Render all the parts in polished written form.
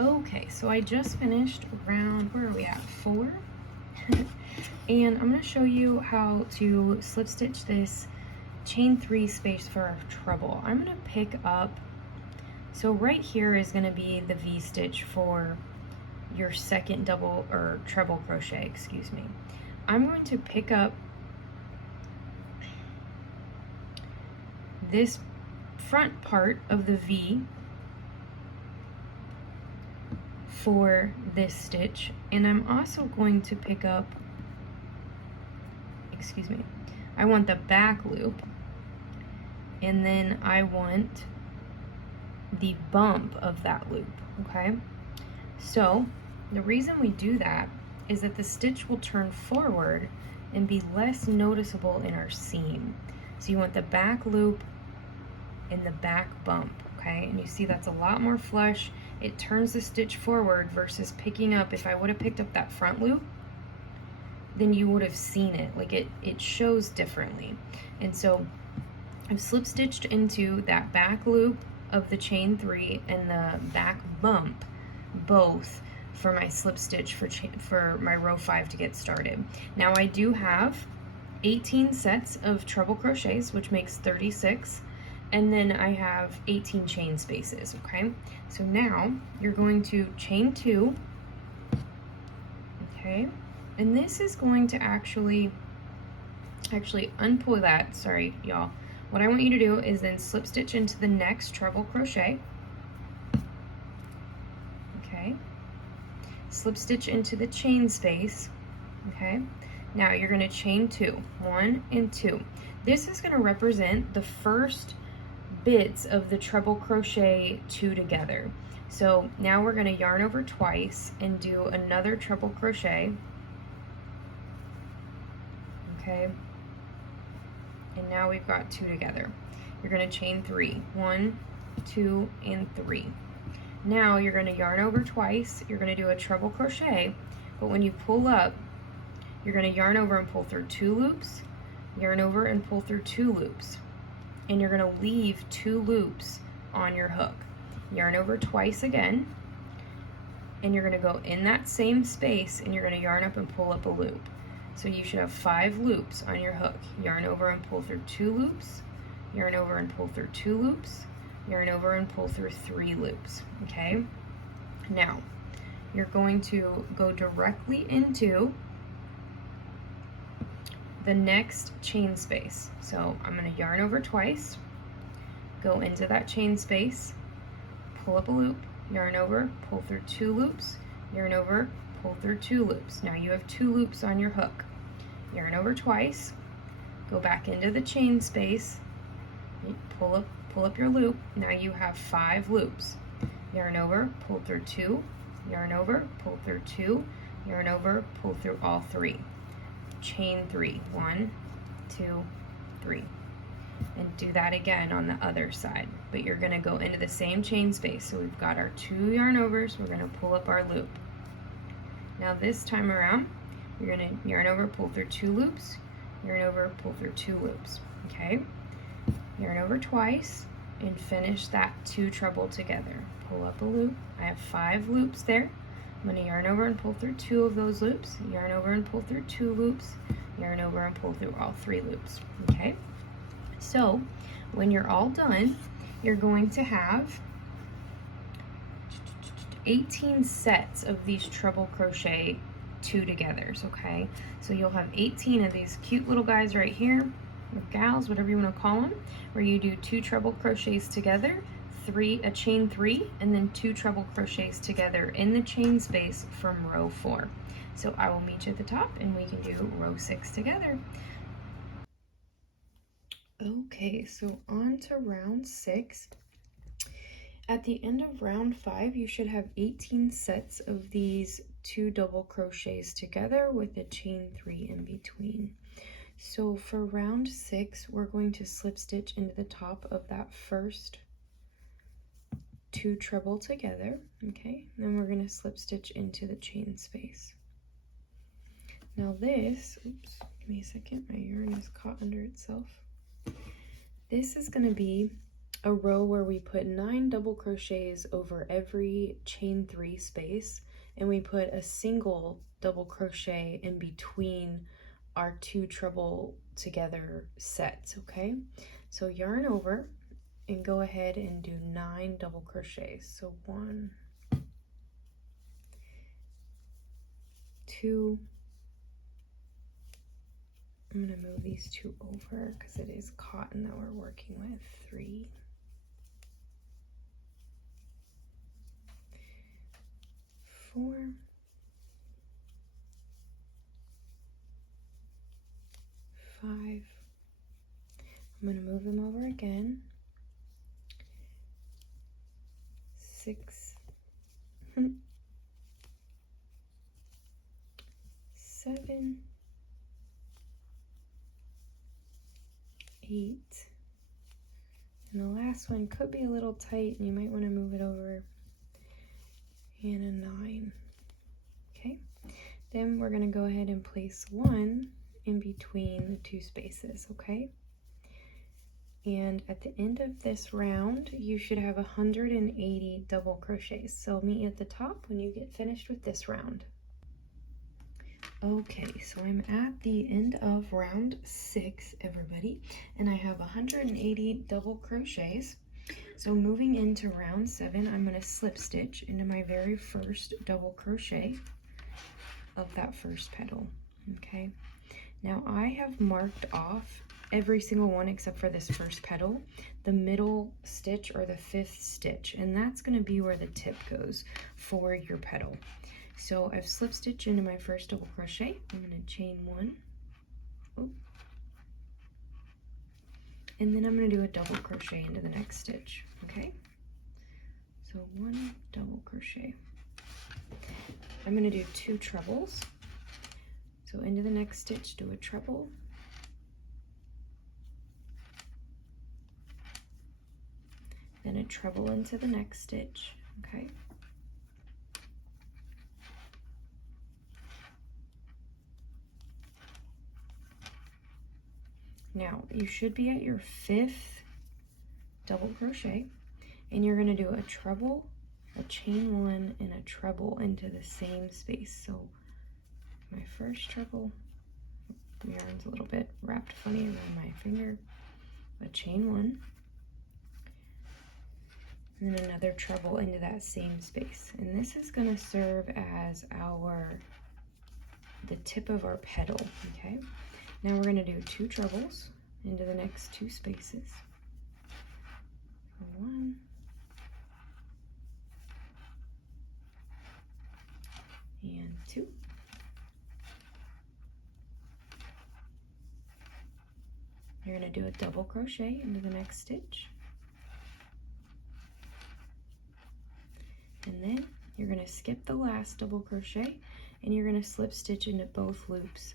Okay, so I just finished round, where are we at, 4? And I'm going to show you how to slip stitch this chain 3 space for a treble. I'm going to pick up, so right here is going to be the V stitch for your second double or treble crochet, excuse me. I'm going to pick up this front part of the V for this stitch, and I'm also going to pick up, excuse me, I want the back loop, and then I want the bump of that loop, okay? So the reason we do that is that the stitch will turn forward and be less noticeable in our seam. So you want the back loop and the back bump, okay? And you see that's a lot more flush. It turns the stitch forward versus picking up. If I would have picked up that front loop, then you would have seen it. Like it shows differently. And so I've slip stitched into that back loop of the chain 3 and the back bump both for my slip stitch for my row 5 to get started. Now I do have 18 sets of treble crochets, which makes 36, and then I have 18 chain spaces, okay? So now you're going to chain 2, okay? And this is going to actually unpull that, sorry y'all. What I want you to do is then slip stitch into the next treble crochet, okay? Slip stitch into the chain space, okay? Now you're going to chain 2, 1 and 2. This is going to represent the first bits of the treble crochet 2 together. So now we're going to yarn over twice and do another treble crochet, okay? And now we've got 2 together. You're going to chain 3, 1, 2 and 3. Now you're going to yarn over twice. You're going to do a treble crochet, but when you pull up, you're going to yarn over and pull through 2 loops, yarn over and pull through 2 loops, and you're going to leave 2 loops on your hook. Yarn over twice again, and you're going to go in that same space and you're going to yarn up and pull up a loop. So you should have 5 loops on your hook. Yarn over and pull through 2 loops, yarn over and pull through 2 loops, yarn over and pull through 3 loops, okay? Now, you're going to go directly into the next chain space. So I'm going to yarn over twice, go into that chain space, pull up a loop, yarn over, pull through 2 loops, yarn over, pull through 2 loops. Now you have 2 loops on your hook. Yarn over twice, go back into the chain space, pull up your loop. Now you have 5 loops. Yarn over, pull through 2, yarn over, pull through 2, yarn over, pull through all 3. Chain 3, 1, 2, 3. And do that again on the other side, but you're going to go into the same chain space. So we've got our 2 yarn overs, we're going to pull up our loop. Now this time around, you're going to yarn over, pull through 2 loops, yarn over, pull through 2 loops, okay? Yarn over twice and finish that 2 treble together. Pull up a loop. I have 5 loops there. I'm going to yarn over and pull through 2 of those loops, yarn over and pull through 2 loops, yarn over and pull through all 3 loops, okay? So when you're all done, you're going to have 18 sets of these treble crochet 2 togethers, okay? So you'll have 18 of these cute little guys right here, or gals, whatever you want to call them, where you do 2 treble crochets together, a chain 3, and then 2 treble crochets together in the chain space from row 4. So I will meet you at the top and we can do row 6 together. Okay, so on to round 6. At the end of round 5, you should have 18 sets of these 2 double crochets together with a chain 3 in between. So for round 6, we're going to slip stitch into the top of that first 2 treble together, okay? Then we're going to slip stitch into the chain space. Now this, oops, give me a second, my yarn is caught under itself. This is going to be a row where we put 9 double crochets over every chain 3 space, and we put a single double crochet in between our 2 treble together sets, okay? So yarn over and go ahead and do 9 double crochets. So 1, 2, I'm gonna move these 2 over because it is cotton that we're working with, 3, 4, 5, I'm gonna move them over again, 6, 7, 8, and the last one could be a little tight and you might want to move it over, and a 9. Okay, then we're going to go ahead and place 1 in between the 2 spaces, okay? And at the end of this round you should have 180 double crochets, so meet you at the top when you get finished with this round. Okay, so I'm at the end of round 6, everybody, and I have 180 double crochets. So moving into round 7, I'm going to slip stitch into my very first double crochet of that first petal. Okay, now I have marked off every single one except for this first petal, the middle stitch or the 5th stitch, and that's going to be where the tip goes for your petal. So I've slip stitched into my first double crochet. I'm going to chain 1, and then I'm going to do a double crochet into the next stitch. Okay, so 1 double crochet. I'm going to do 2 trebles. So into the next stitch, do a treble, then a treble into the next stitch. Okay. Now you should be at your 5th double crochet, and you're going to do a treble, a chain 1, and a treble into the same space. So my first treble, the yarn's a little bit wrapped funny around my finger, a chain 1, and then another treble into that same space. And this is going to serve as the tip of our petal. Okay, now we're going to do 2 trebles into the next 2 spaces. 1, and 2. You're going to do a double crochet into the next stitch, and then you're going to skip the last double crochet and you're going to slip stitch into both loops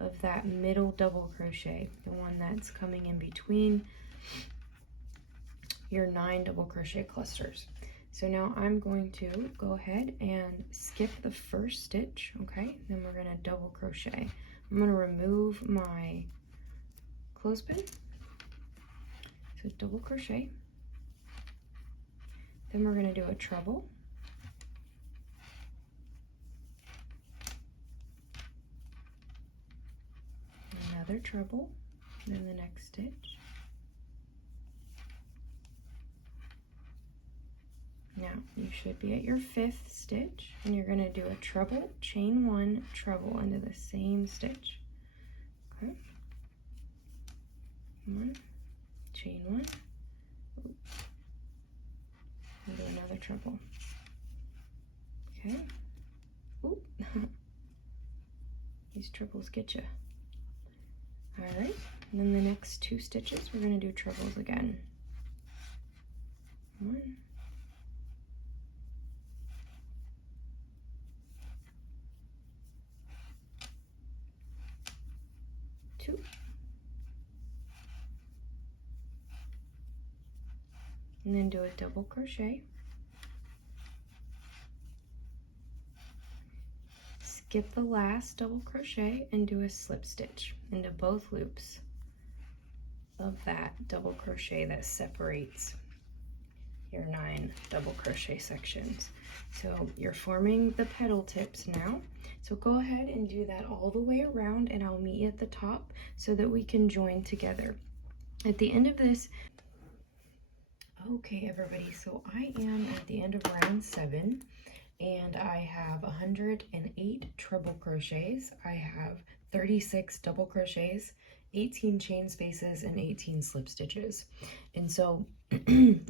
of that middle double crochet, the one that's coming in between your 9 double crochet clusters. So now I'm going to go ahead and skip the first stitch, okay? Then we're going to double crochet. I'm going to remove my clothespin, so double crochet. Then we're going to do a treble, another treble, then the next stitch. Now you should be at your 5th stitch, and you're going to do a treble, chain 1, treble into the same stitch. Okay, 1, chain 1, and do another treble. Okay, oop. These trebles get you. All right, and then the next 2 stitches we're going to do trebles again. 1, 2, and then do a double crochet, skip the last double crochet and do a slip stitch into both loops of that double crochet that separates your 9 double crochet sections. So you're forming the petal tips now. So go ahead and do that all the way around, and I'll meet you at the top so that we can join together. At the end of this, okay everybody, so I am at the end of round 7, and I have 108 treble crochets. I have 36 double crochets, 18 chain spaces, and 18 slip stitches. And so,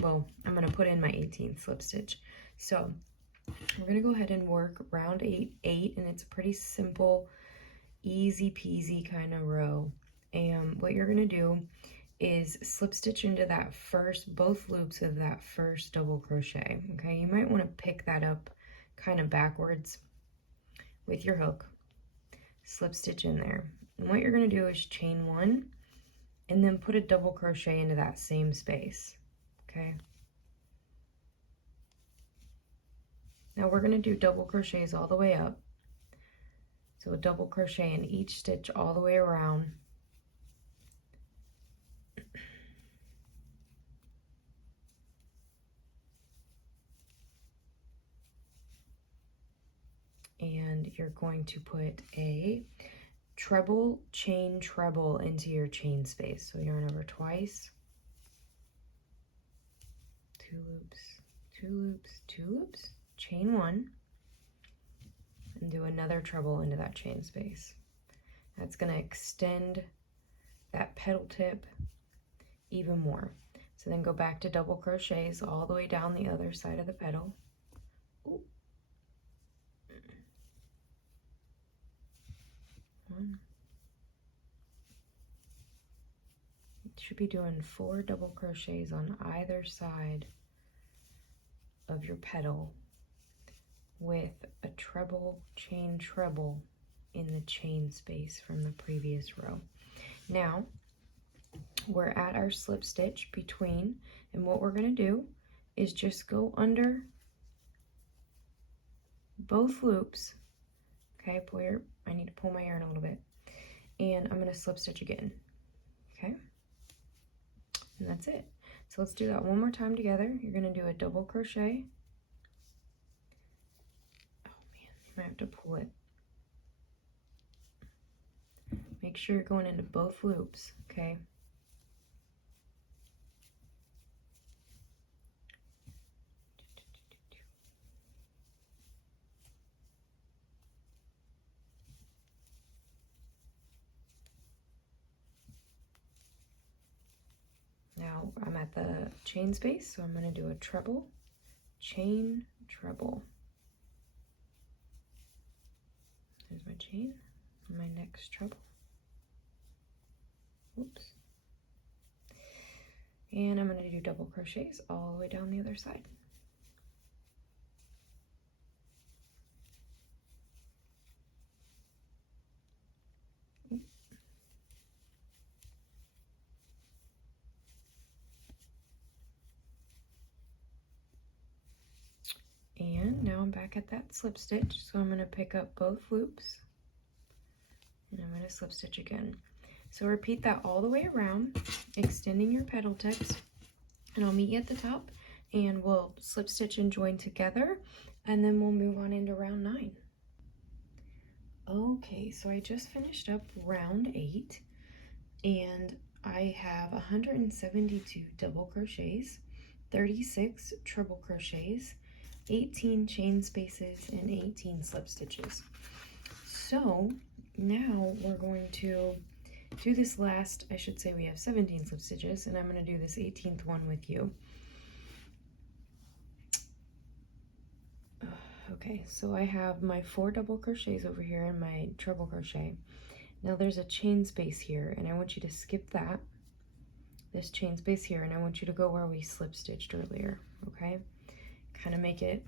well, I'm gonna put in my 18th slip stitch. So we're gonna go ahead and work round 8, and it's a pretty simple, easy peasy kind of row. And what you're gonna do is slip stitch into that first, both loops of that first double crochet, okay? You might wanna pick that up kind of backwards with your hook, slip stitch in there. And what you're going to do is chain 1 and then put a double crochet into that same space, okay? Now we're going to do double crochets all the way up. So a double crochet in each stitch all the way around. And you're going to put a treble, chain, treble into your chain space. So yarn over twice, 2 loops, 2 loops, 2 loops, chain 1, and do another treble into that chain space. That's going to extend that petal tip even more. So then go back to double crochets all the way down the other side of the petal. Ooh. 1. You should be doing 4 double crochets on either side of your petal with a treble, chain, treble in the chain space from the previous row. Now we're at our slip stitch between, and what we're going to do is just go under both loops. Okay, I need to pull my yarn a little bit, and I'm going to slip stitch again. Okay, and that's it. So let's do that one more time together. You're going to do a double crochet. Oh man, you might have to pull it. Make sure you're going into both loops, okay? Now I'm at the chain space, so I'm going to do a treble, chain, treble. There's my chain, and my next treble. Oops. And I'm going to do double crochets all the way down the other side. And now I'm back at that slip stitch, so I'm going to pick up both loops and I'm going to slip stitch again. So repeat that all the way around, extending your petal tips, and I'll meet you at the top and we'll slip stitch and join together, and then we'll move on into round 9. Okay, so I just finished up round 8 and I have 172 double crochets, 36 treble crochets, 18 chain spaces, and 18 slip stitches. So now we're going to do this last, I should say we have 17 slip stitches, and I'm going to do this 18th one with you. Okay, so I have my 4 double crochets over here and my treble crochet. Now there's a chain space here, and I want you to skip that, this chain space here, and I want you to go where we slip stitched earlier, okay? Kind of make it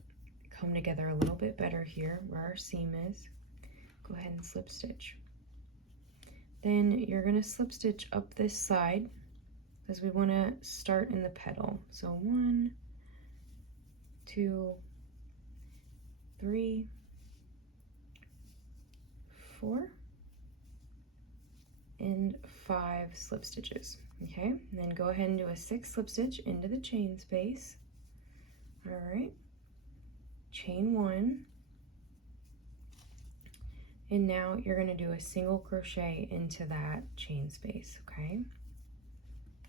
come together a little bit better here where our seam is. Go ahead and slip stitch. Then you're going to slip stitch up this side because we want to start in the petal. So 1, 2, 3, 4, and 5 slip stitches. Okay, and then go ahead and do a 6 slip stitch into the chain space. All right, chain 1, and now you're going to do a single crochet into that chain space, okay?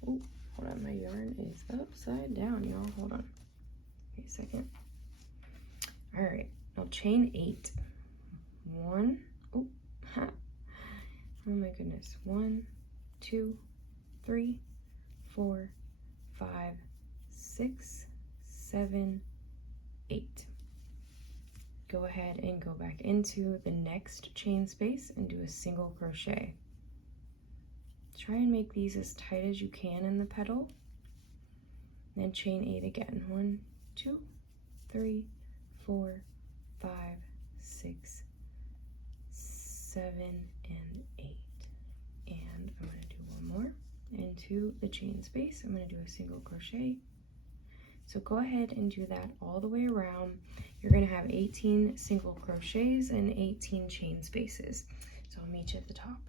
Oh, hold on, my yarn is upside down, y'all. Hold on. Wait a second. All right, now chain 8. 1, oh, ha. Oh my goodness. 1, 2, 3, 4, 5, 6, 7, 8. Go ahead and go back into the next chain space and do a single crochet. Try and make these as tight as you can in the petal. Then chain 8 again. 1, 2, 3, 4, 5, 6, 7, and 8. And I'm going to do one more into the chain space. I'm going to do a single crochet. So go ahead and do that all the way around. You're going to have 18 single crochets and 18 chain spaces. So I'll meet you at the top.